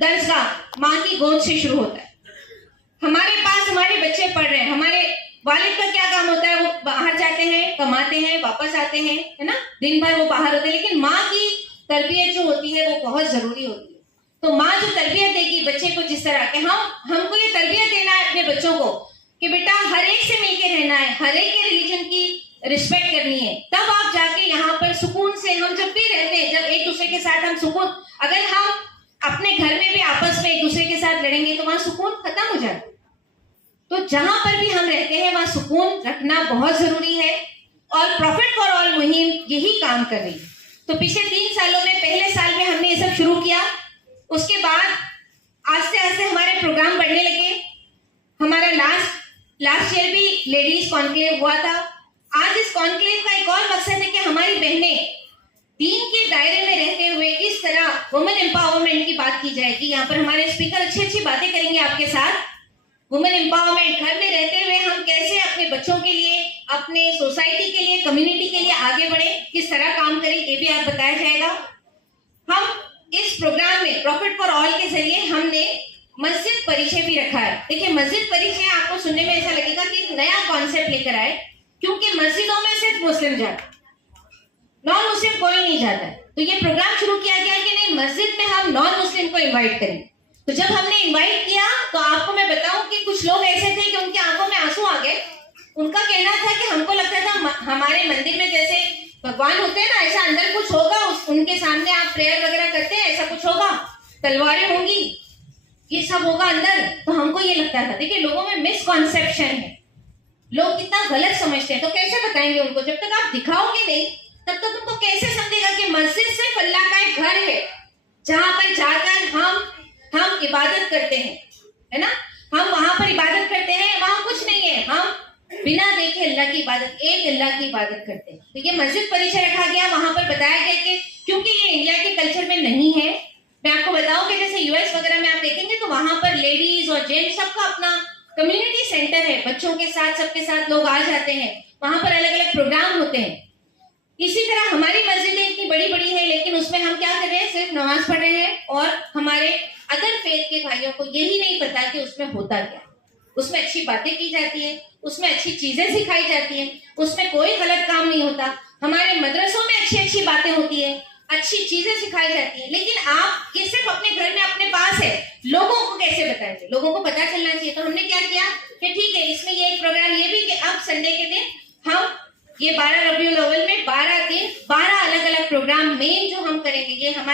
दरसगाह माँ की गोद से शुरू होता है। हमारे पास हमारे बच्चे पढ़ रहे हैं, हमारे वालिद का क्या काम होता है, वो बाहर जाते हैं, कमाते हैं, वापस आते हैं, है ना, दिन भर वो बाहर होते हैं, लेकिन माँ की तरबियत जो होती है वो बहुत जरूरी होती है। तो माँ जो तरबियत देगी बच्चे को, जिस तरह के हमको ये तरबियत देना है अपने बच्चों को कि बेटा हर एक से मिलके रहना है, हर एक के रिलीजन की रिस्पेक्ट करनी है, तब आप जाके यहाँ पर सुकून से, हम जब भी रहते हैं, जब एक दूसरे के साथ हम सुकून, अगर हम अपने घर में भी आपस में एक दूसरे के साथ लड़ेंगे तो वहां सुकून खत्म हो जाता है। तो जहां पर भी हम रहते हैं वहां सुकून रखना बहुत जरूरी है, और प्रॉफिट फॉर ऑल मुहिम यही काम कर रही है। तो पिछले 3 सालों में, पहले साल में हमने ये सब शुरू किया, उसके बाद आस्ते आस्ते हमारे प्रोग्राम बढ़ने लगे। हमारा लास्ट ईयर भी लेडीज कॉन्क्लेव हुआ था। आज इस कॉन्क्लेव का एक और मकसद है कि हमारी बहनें दीन के दायरे में रहते हुए किस तरह वुमेन एम्पावरमेंट की बात की जाएगी। यहाँ पर हमारे स्पीकर अच्छी अच्छी बातें करेंगे आपके साथ। वुमेन एम्पावरमेंट, घर में रहते हुए हम कैसे अपने बच्चों के लिए, अपने सोसाइटी के लिए, कम्युनिटी के लिए आगे बढ़े, किस तरह काम करें, ये भी आप बताया जाएगा। हम इस प्रोग्राम में प्रॉफिट फॉर ऑल के जरिए हमने मस्जिद परिचय भी रखा है। देखिए, मस्जिद परिचय आपको सुनने में ऐसा लगेगा कि नया कॉन्सेप्ट लेकर आए, क्योंकि मस्जिदों में सिर्फ मुस्लिम जाते, नॉन मुस्लिम कोई नहीं जाता है। तो ये प्रोग्राम शुरू किया गया कि नहीं, मस्जिद में हम नॉन मुस्लिम को इनवाइट करें। तो जब हमने इनवाइट किया तो आपको मैं बताऊं कि कुछ लोग ऐसे थे कि उनकी आंखों में आंसू आ गए। उनका कहना था कि हमको लगता था हमारे मंदिर में जैसे भगवान होते हैं ना, ऐसा अंदर कुछ होगा, उनके सामने आप प्रेयर वगैरह करते हैं, ऐसा कुछ होगा, तलवारें होंगी, ये सब होगा अंदर। तो हमको ये लगता था। देखिए, लोगों में मिसकॉन्सेप्शन है, लोग कितना गलत समझते हैं। तो कैसे बताएंगे उनको, जब तक आप दिखाओगे नहीं तब तक उनको कैसे समझेगा कि मस्जिद सिर्फ अल्लाह का एक घर है जहां पर जाकर हम इबादत करते हैं, है ना, हम वहां पर इबादत करते हैं, वहां कुछ नहीं है, हम बिना देखे अल्लाह की इबादत, एक अल्लाह की इबादत करते हैं। तो ये मस्जिद परिचय रखा गया, वहां पर बताया गया कि क्योंकि ये इंडिया के कल्चर में नहीं है। मैं आपको बताऊं कि जैसे यूएस वगैरह में आप देखेंगे तो वहां पर लेडीज और जेंट्स सबका अपना कम्युनिटी सेंटर है, बच्चों के साथ, सबके साथ लोग आ जाते हैं, वहां पर अलग अलग प्रोग्राम होते हैं। इसी तरह हमारी मस्जिदें इतनी बड़ी बड़ी है, लेकिन उसमें हम क्या कर रहे हैं, सिर्फ नमाज पढ़ रहे हैं, और हमारे अदर फेथ के भाइयों को यही नहीं पता कि उसमें होता क्या, उसमें अच्छी बातें की जाती है, उसमें अच्छी चीजें सिखाई जाती हैं, उसमें कोई गलत काम नहीं होता। हमारे मदरसों में अच्छी अच्छी बातें होती है, अच्छी चीजें सिखाई जाती है, लेकिन आप ये सिर्फ अपने घर में अपने पास है, लोगों को कैसे बताएंगे, लोगों को पता चलना चाहिए। तो हमने क्या किया कि ठीक है, इसमें ये एक प्रोग्राम ये भी कि अब संडे के दिन हम ये 12 रबीउल अव्वल में 12 दिन 12 अलग अलग प्रोग्राम मेन जो हम करेंगे, ये हमारे